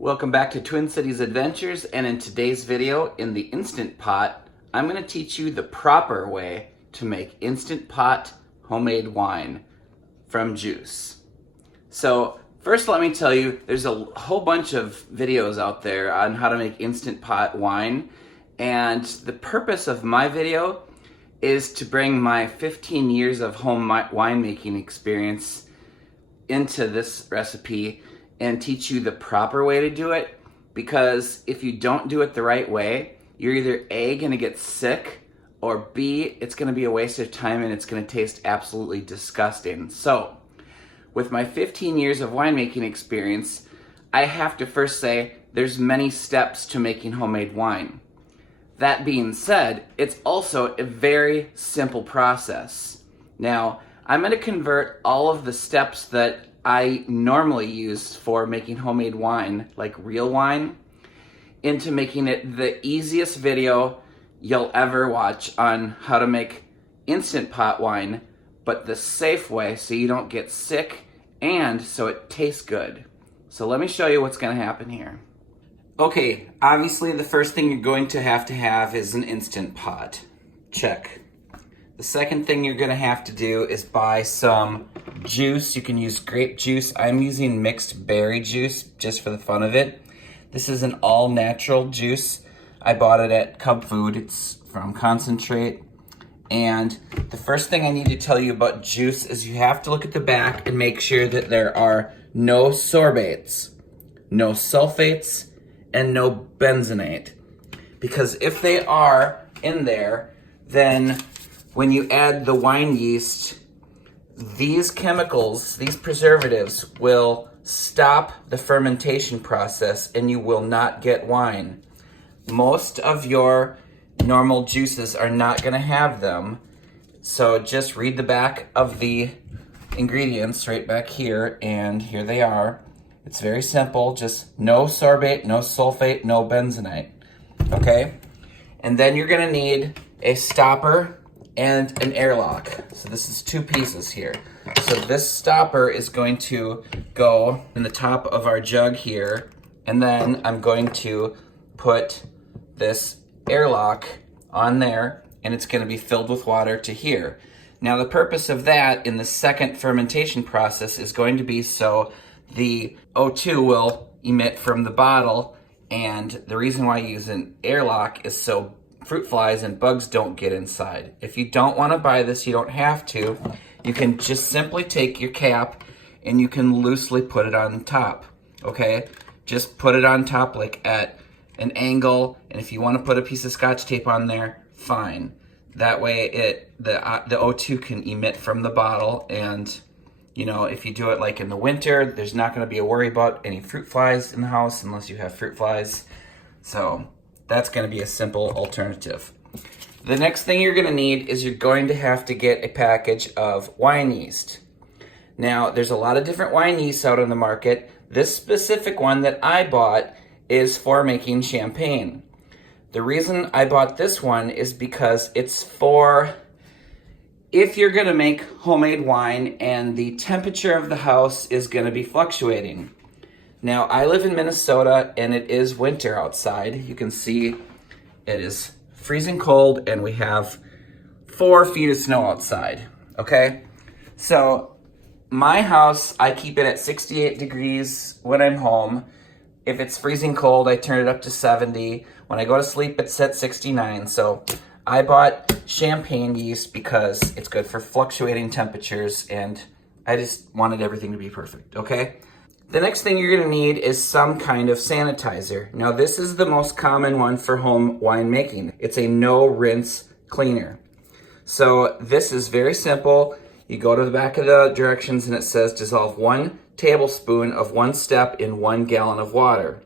Welcome back to Twin Cities Adventures, and in today's video, in the Instant Pot, I'm going to teach you the proper way to make Instant Pot homemade wine from juice. So first let me tell you, there's a whole bunch of videos out there on how to make Instant Pot wine, and the purpose of my video is to bring my 15 years of home winemaking experience into this recipe and teach you the proper way to do it, because if you don't do it the right way, you're either A, gonna get sick, or B, it's gonna be a waste of time and it's gonna taste absolutely disgusting. So, with my 15 years of winemaking experience, I have to first say there's many steps to making homemade wine. That being said, it's also a very simple process. Now, I'm gonna convert all of the steps that I normally use for making homemade wine, like real wine, into making it the easiest video you'll ever watch on how to make Instant Pot wine, but the safe way so you don't get sick and so it tastes good. So let me show you what's gonna happen here. Okay, obviously the first thing you're going to have is an Instant Pot. Check. The second thing you're gonna have to do is buy some juice. You can use grape juice. I'm using mixed berry juice just for the fun of it. This is an all natural juice. I bought it at Cub Food. It's from concentrate. And the first thing I need to tell you about juice is you have to look at the back and make sure that there are no sorbates, no sulfates, and no benzenate. Because if they are in there, then when you add the wine yeast, these chemicals, these preservatives, will stop the fermentation process and you will not get wine. Most of your normal juices are not going to have them. So just read the back of the ingredients right back here, and here they are. It's very simple, just no sorbate, no sulfate, no benzenite. Okay? And then you're going to need a stopper and an airlock. So this is two pieces here. So this stopper is going to go in the top of our jug here, and then I'm going to put this airlock on there, and it's going to be filled with water to here. Now the purpose of that in the second fermentation process is going to be so the O2 will emit from the bottle, and the reason why I use an airlock is so fruit flies and bugs don't get inside. If you don't want to buy this, you don't have to. You can just simply take your cap and you can loosely put it on top, okay? Just put it on top like at an angle, and if you want to put a piece of Scotch tape on there, fine. That way the O2 can emit from the bottle, and you know, if you do it like in the winter, there's not going to be a worry about any fruit flies in the house unless you have fruit flies. So that's going to be a simple alternative. The next thing you're going to need is you're going to have to get a package of wine yeast. Now, there's a lot of different wine yeasts out on the market. This specific one that I bought is for making champagne. The reason I bought this one is because it's for if you're going to make homemade wine and the temperature of the house is going to be fluctuating. Now, I live in Minnesota and it is winter outside. You can see it is freezing cold and we have 4 feet of snow outside, okay? So my house, I keep it at 68 degrees when I'm home. If it's freezing cold, I turn it up to 70. When I go to sleep, it's at 69. So I bought champagne yeast because it's good for fluctuating temperatures, and I just wanted everything to be perfect, okay? The next thing you're gonna need is some kind of sanitizer. Now this is the most common one for home winemaking. It's a no rinse cleaner. So this is very simple. You go to the back of the directions and it says dissolve 1 tablespoon of 1 step in 1 gallon of water.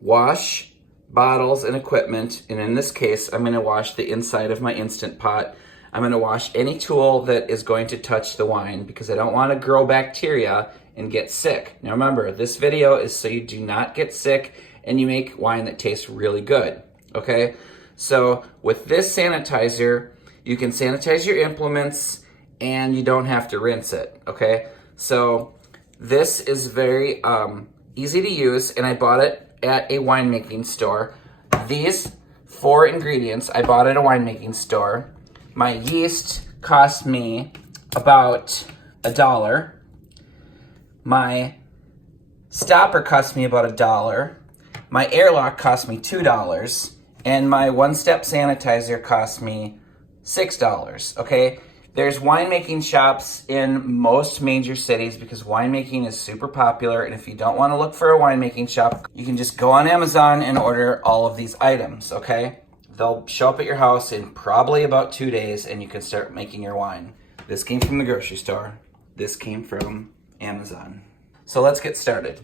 Wash bottles and equipment, and in this case, I'm gonna wash the inside of my Instant Pot. I'm gonna wash any tool that is going to touch the wine because I don't wanna grow bacteria and get sick. Now remember, this video is so you do not get sick and you make wine that tastes really good, okay? So with this sanitizer, you can sanitize your implements and you don't have to rinse it, okay? So this is very easy to use, and I bought it at a winemaking store. These 4 ingredients I bought at a winemaking store. My yeast cost me about $1. My stopper cost me about $1. My airlock cost me $2. And my one-step sanitizer cost me $6, okay? There's winemaking shops in most major cities because winemaking is super popular, and if you don't want to look for a winemaking shop, you can just go on Amazon and order all of these items, okay? They'll show up at your house in probably about 2 days, and you can start making your wine. This came from the grocery store. This came from Amazon. So let's get started.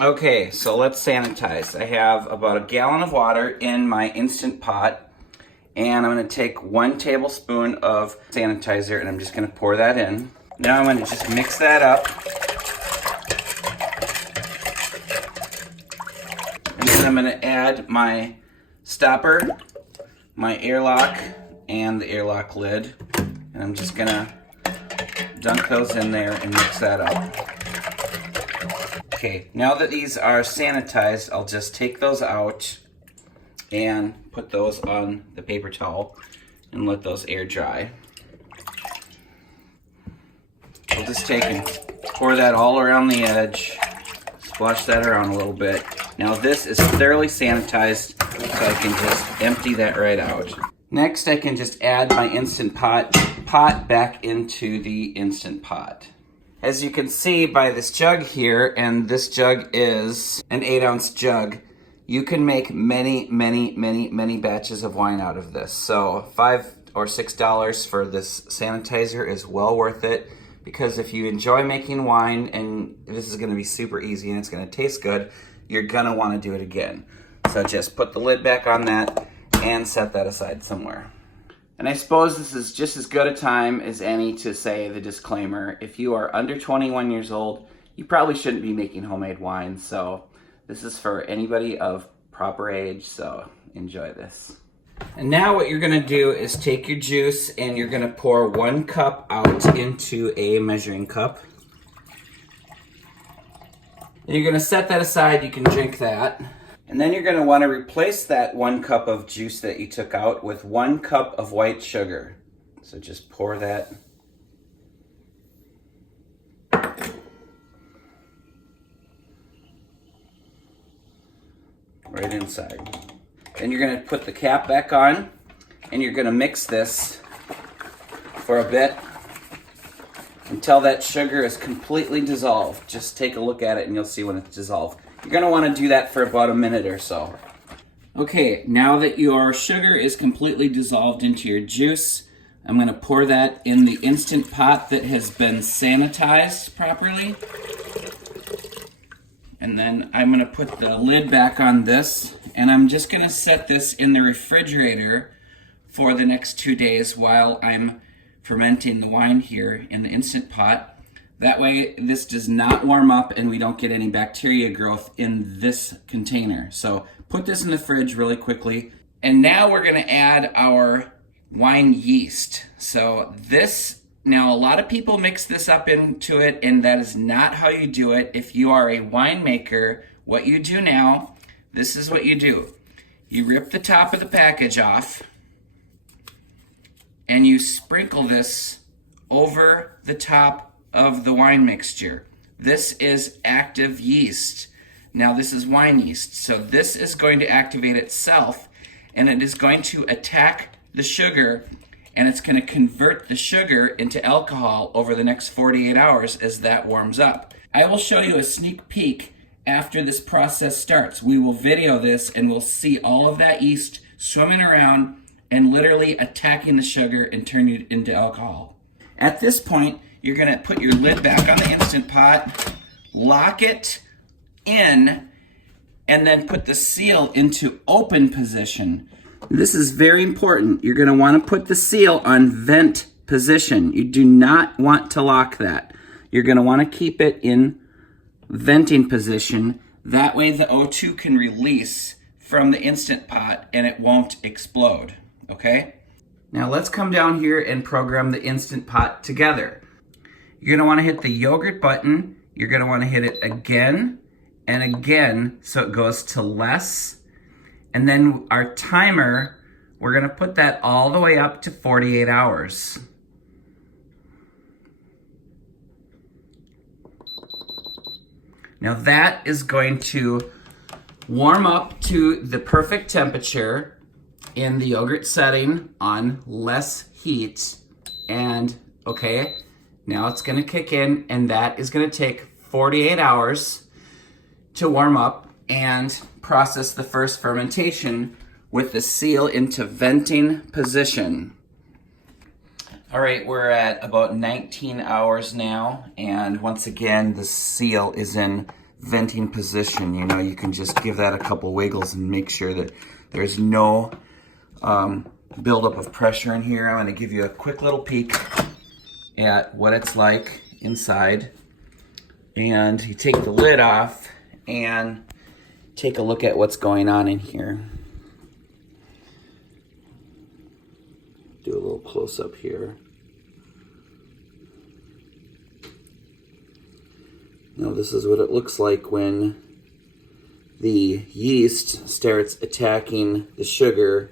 Okay, so let's sanitize. I have about 1 gallon of water in my Instant Pot, and I'm gonna take 1 tablespoon of sanitizer, and I'm just gonna pour that in. Now I'm gonna just mix that up. And then I'm gonna add my stopper, my airlock, and the airlock lid. And I'm just gonna dunk those in there and mix that up. Okay, now that these are sanitized, I'll just take those out and put those on the paper towel and let those air dry. I'll just take and pour that all around the edge, splash that around a little bit. Now this is thoroughly sanitized, so I can just empty that right out. Next, I can just add my Instant Pot back into the Instant Pot. As you can see by this jug here, and this jug is an 8-ounce jug, you can make many batches of wine out of this. So $5 or $6 for this sanitizer is well worth it, because if you enjoy making wine, and this is gonna be super easy and it's gonna taste good, you're gonna wanna do it again. So just put the lid back on that and set that aside somewhere. And I suppose this is just as good a time as any to say the disclaimer. If you are under 21 years old, you probably shouldn't be making homemade wine. So this is for anybody of proper age, so enjoy this. And now what you're gonna do is take your juice and you're gonna pour 1 cup out into a measuring cup. And you're gonna set that aside, you can drink that. And then you're gonna wanna replace that 1 cup of juice that you took out with 1 cup of white sugar. So just pour that. Right inside. Then you're gonna put the cap back on and you're gonna mix this for a bit until that sugar is completely dissolved. Just take a look at it and you'll see when it's dissolved. You're gonna wanna do that for about a minute or so. Okay, now that your sugar is completely dissolved into your juice, I'm gonna pour that in the Instant Pot that has been sanitized properly. And then I'm gonna put the lid back on this, and I'm just gonna set this in the refrigerator for the next 2 days while I'm fermenting the wine here in the Instant Pot. That way this does not warm up and we don't get any bacteria growth in this container. So put this in the fridge really quickly. And now we're gonna add our wine yeast. So this, now a lot of people mix this up into it, and that is not how you do it. If you are a winemaker, what you do now, this is what you do. You rip the top of the package off and you sprinkle this over the top of the wine mixture. This is active yeast. Now this is wine yeast. So this is going to activate itself and it is going to attack the sugar, and it's going to convert the sugar into alcohol over the next 48 hours as that warms up. I will show you a sneak peek after this process starts. We will video this and we'll see all of that yeast swimming around and literally attacking the sugar and turning it into alcohol. At this point, you're gonna put your lid back on the Instant Pot, lock it in, and then put the seal into open position. This is very important. You're gonna wanna put the seal on vent position. You do not want to lock that. You're gonna wanna keep it in venting position. That way the O2 can release from the Instant Pot and it won't explode, okay? Now let's come down here and program the Instant Pot together. You're gonna wanna hit the yogurt button. You're gonna wanna hit it again and again, so it goes to less. And then our timer, we're gonna put that all the way up to 48 hours. Now that is going to warm up to the perfect temperature in the yogurt setting on less heat. And okay, now it's gonna kick in, and that is gonna take 48 hours to warm up and process the first fermentation with the seal into venting position. All right, we're at about 19 hours now, and once again, the seal is in venting position. You know, you can just give that a couple wiggles and make sure that there's no buildup of pressure in here. I'm gonna give you a quick little peek at what it's like inside. And you take the lid off and take a look at what's going on in here. Do a little close up here. Now this is what it looks like when the yeast starts attacking the sugar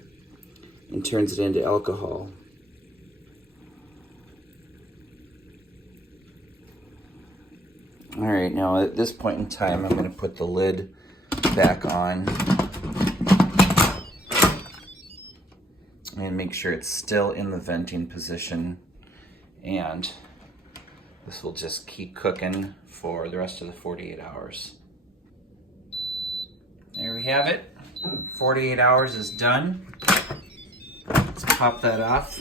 and turns it into alcohol. All right, now at this point in time, I'm going to put the lid back on and make sure it's still in the venting position, and this will just keep cooking for the rest of the 48 hours. There we have it. 48 hours is done. Let's pop that off.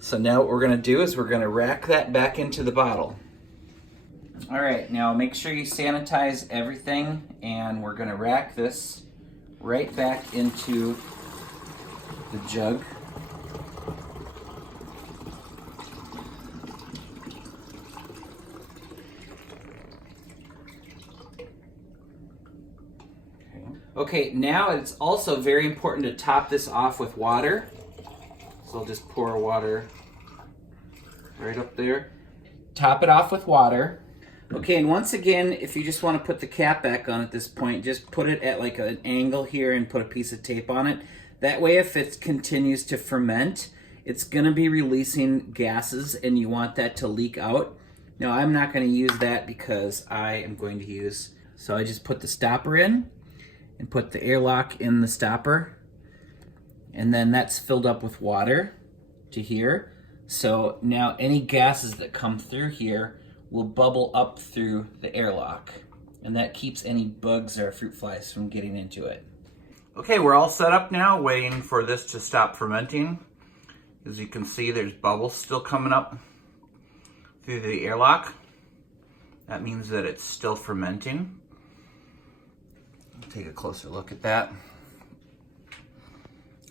So now what we're going to do is we're going to rack that back into the bottle. All right, now make sure you sanitize everything, and we're gonna rack this right back into the jug. Okay, now it's also very important to top this off with water. So I'll just pour water right up there. Top it off with water. Okay, and once again, if you just want to put the cap back on at this point, just put it at like an angle here and put a piece of tape on it. That way, if it continues to ferment, it's going to be releasing gases, and you want that to leak out. Now, I'm not going to use that because I am going to use, so I just put the stopper in and put the airlock in the stopper, and then that's filled up with water to here. So now any gases that come through here will bubble up through the airlock, and that keeps any bugs or fruit flies from getting into it. Okay, we're all set up now, waiting for this to stop fermenting. As you can see, there's bubbles still coming up through the airlock. That means that it's still fermenting. Take a closer look at that.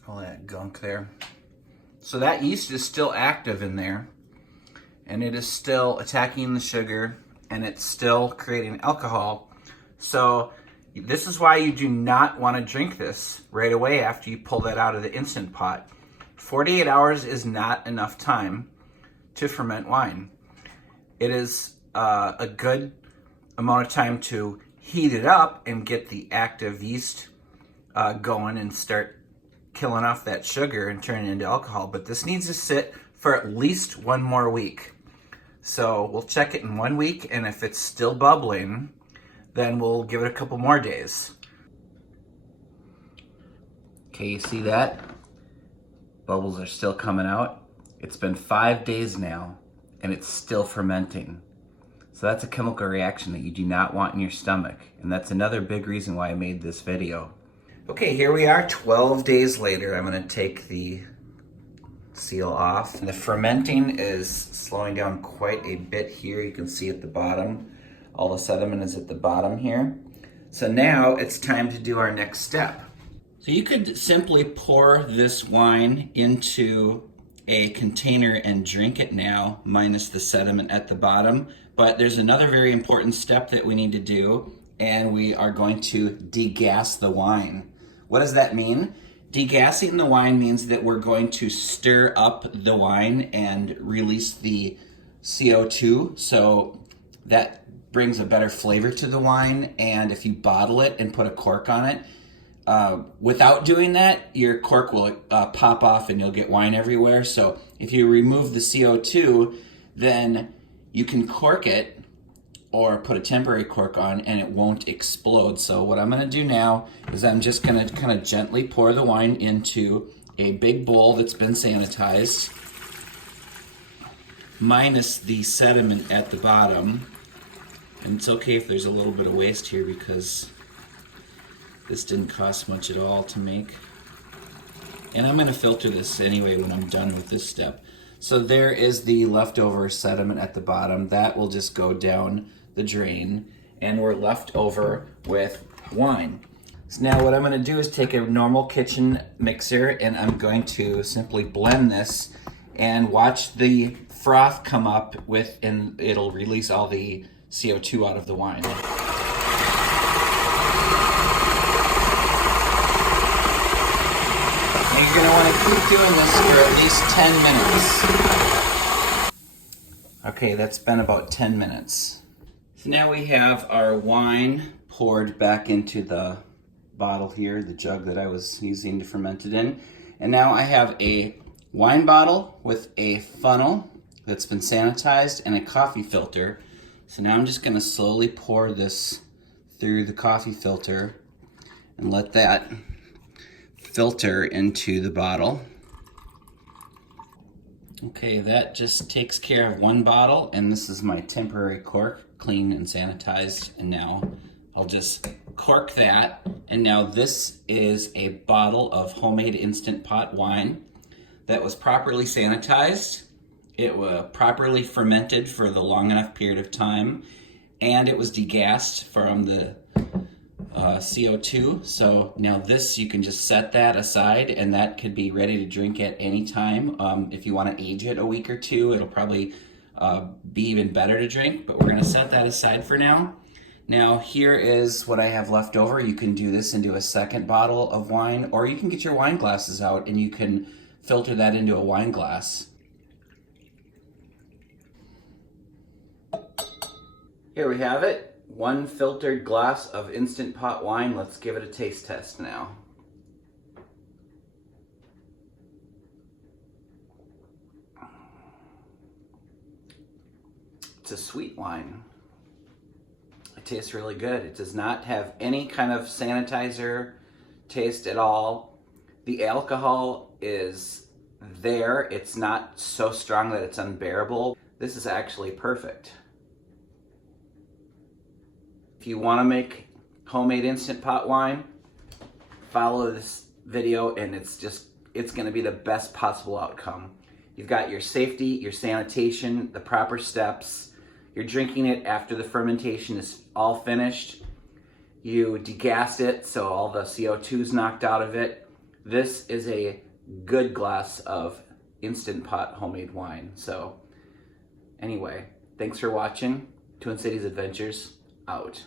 All that gunk there. So that yeast is still active in there, and it is still attacking the sugar, and it's still creating alcohol. So this is why you do not want to drink this right away after you pull that out of the Instant Pot. 48 hours is not enough time to ferment wine. It is a good amount of time to heat it up and get the active yeast going and start killing off that sugar and turning it into alcohol. But this needs to sit for at least one more week. So we'll check it in 1 week, and if it's still bubbling, then we'll give it a couple more days. Okay, you see that? Bubbles are still coming out. It's been 5 days now, and it's still fermenting. So that's a chemical reaction that you do not want in your stomach, and that's another big reason why I made this video. Okay, here we are 12 days later. I'm gonna take the seal off. The fermenting is slowing down quite a bit here. You can see at the bottom, all the sediment is at the bottom here. So now it's time to do our next step. So you could simply pour this wine into a container and drink it now, minus the sediment at the bottom. But there's another very important step that we need to do, and we are going to degas the wine. What does that mean? Degassing the wine means that we're going to stir up the wine and release the CO2. So that brings a better flavor to the wine, and if you bottle it and put a cork on it, without doing that, your cork will pop off and you'll get wine everywhere. So if you remove the CO2, then you can cork it or put a temporary cork on and it won't explode. So what I'm gonna do now is I'm just gonna kind of gently pour the wine into a big bowl that's been sanitized, minus the sediment at the bottom. And it's okay if there's a little bit of waste here because this didn't cost much at all to make. And I'm gonna filter this anyway when I'm done with this step. So there is the leftover sediment at the bottom. That will just go down the drain, and we're left over with wine. So now what I'm gonna do is take a normal kitchen mixer and I'm going to simply blend this and watch the froth come up with, and it'll release all the CO2 out of the wine. And you're gonna wanna keep doing this for at least 10 minutes. Okay, that's been about 10 minutes. So now we have our wine poured back into the bottle here, the jug that I was using to ferment it in. And now I have a wine bottle with a funnel that's been sanitized and a coffee filter. So now I'm just gonna slowly pour this through the coffee filter and let that filter into the bottle. Okay, that just takes care of one bottle, and this is my temporary cork, clean and sanitized, and now I'll just cork that. And now this is a bottle of homemade instant pot wine that was properly sanitized. It was properly fermented for the long enough period of time, and it was degassed from the CO2. So now this, you can just set that aside and that could be ready to drink at any time. If you want to age it a week or two, it'll probably be even better to drink, but we're going to set that aside for now. Now here is what I have left over. You can do this into a second bottle of wine, or you can get your wine glasses out and you can filter that into a wine glass. Here we have it. One filtered glass of instant pot wine. Let's give it a taste test now. It's a sweet wine. It tastes really good. It does not have any kind of sanitizer taste at all. The alcohol is there. It's not so strong that it's unbearable. This is actually perfect. If you want to make homemade instant pot wine, follow this video and it's going to be the best possible outcome. You've got your safety, your sanitation, the proper steps. You're drinking it after the fermentation is all finished. You degassed it so all the CO2 is knocked out of it. This is a good glass of instant pot homemade wine. So anyway, thanks for watching. Twin Cities Adventures out.